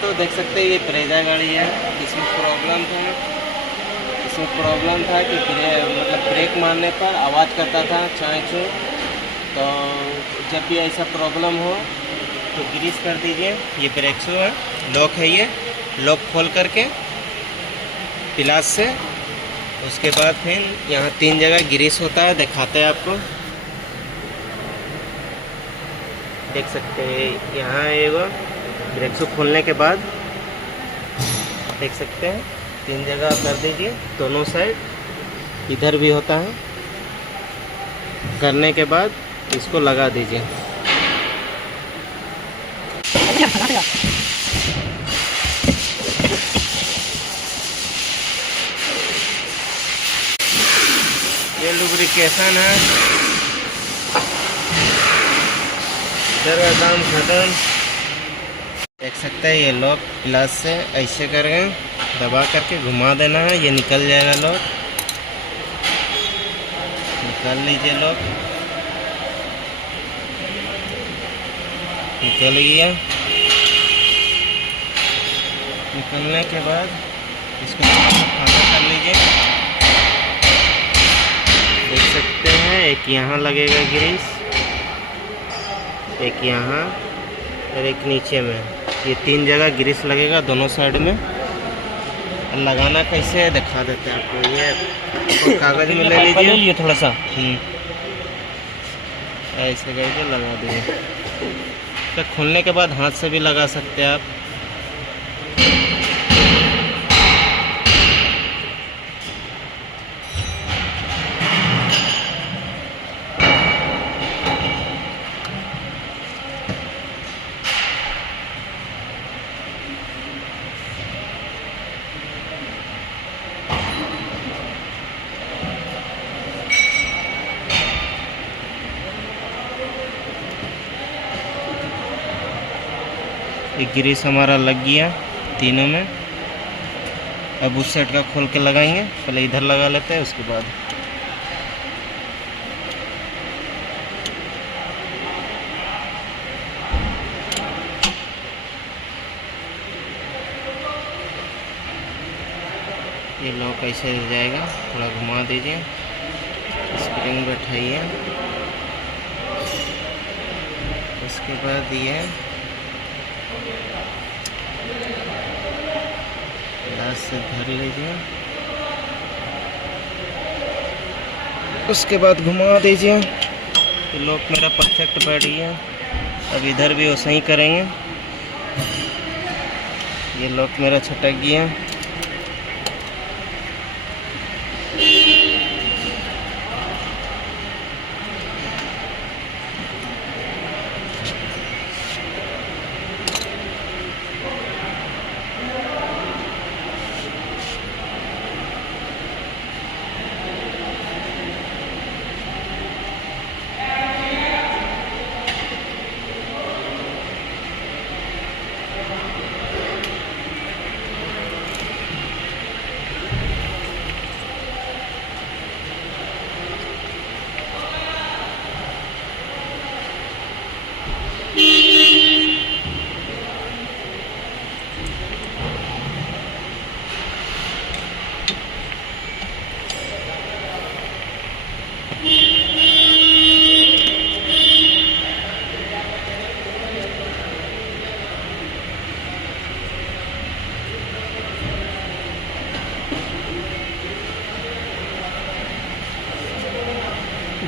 दोस्तों देख सकते हैं ये ब्रेजा गाड़ी है। इसमें प्रॉब्लम था कि मतलब ब्रेक मारने पर आवाज़ करता था चाय चू। तो जब भी ऐसा प्रॉब्लम हो तो ग्रीस कर दीजिए। ये ब्रेक शू है, लॉक है, ये लॉक खोल करके प्लास से, उसके बाद फिर यहाँ 3 जगह ग्रीस होता है, दिखाते हैं आपको। देख सकते हैं यहाँ एगो ब्रेक शू खोलने के बाद देख सकते हैं 3 जगह कर दीजिए दोनों साइड। इधर भी होता है, करने के बाद इसको लगा दीजिए। ये लुब्रिकेशन है, इधर का काम खत्म। देख सकते हैं ये लॉक प्लस से ऐसे करके दबा करके घुमा देना है, ये निकल जाएगा लॉक। निकाल लीजिए लॉक, निकल गया। निकलने के बाद इसको खाना कर लीजिए। देख सकते हैं एक यहाँ लगेगा ग्रीस, एक यहाँ और एक नीचे में। ये 3 जगह ग्रीस लगेगा दोनों साइड में। लगाना कैसे है दिखा देते हैं आपको। ये कागज़ में ले लीजिए थोड़ा सा, ऐसे करके लगा दीजिए। तो खोलने के बाद हाथ से भी लगा सकते हैं आप। ये ग्रीस हमारा लग गया तीनों में। अब उस साइड का खोल के लगाएंगे, पहले इधर लगा लेते हैं उसके बाद। ये लॉक ऐसे हो जाएगा, थोड़ा घुमा दीजिए, स्प्रिंग बैठाइए। उसके बाद ये ग्लास से भर लीजिए, उसके बाद घुमा दीजिए। तो लॉक मेरा परफेक्ट बैठ गया। अब इधर भी वैसे ही करेंगे। ये लॉक मेरा छटक गया।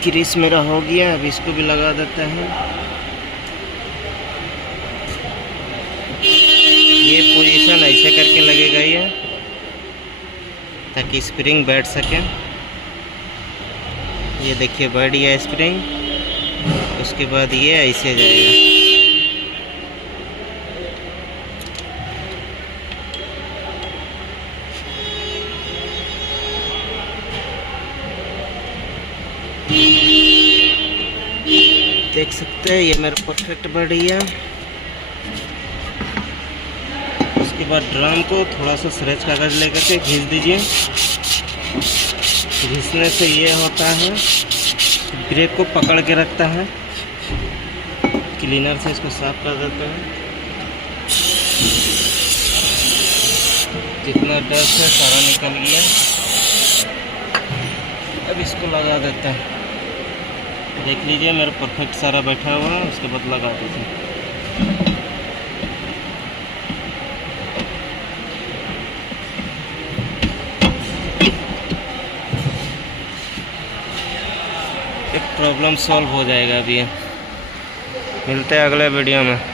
ग्रीस मेरा हो गया। अब इसको भी लगा देते हैं। ये पोजीशन ऐसे करके लगेगा ये, ताकि स्प्रिंग बैठ सके। ये देखिए बैठ गया स्प्रिंग। उसके बाद ये ऐसे जाएगा। देख सकते हैं ये मेरा परफेक्ट बैठ गया। उसके बाद ड्रम को थोड़ा सा स्ट्रेच कागज लेकर के घिस दीजिए। घिसने से ये होता है ब्रेक को पकड़ के रखता है। क्लीनर से इसको साफ कर देते हैं। जितना डस्ट है सारा निकल गया। अब इसको लगा देते हैं। देख लीजिए मेरा परफेक्ट सारा बैठा हुआ है, उसके बाद लगा दीजिए। एक प्रॉब्लम सॉल्व हो जाएगा अभी। मिलते हैं अगले वीडियो में।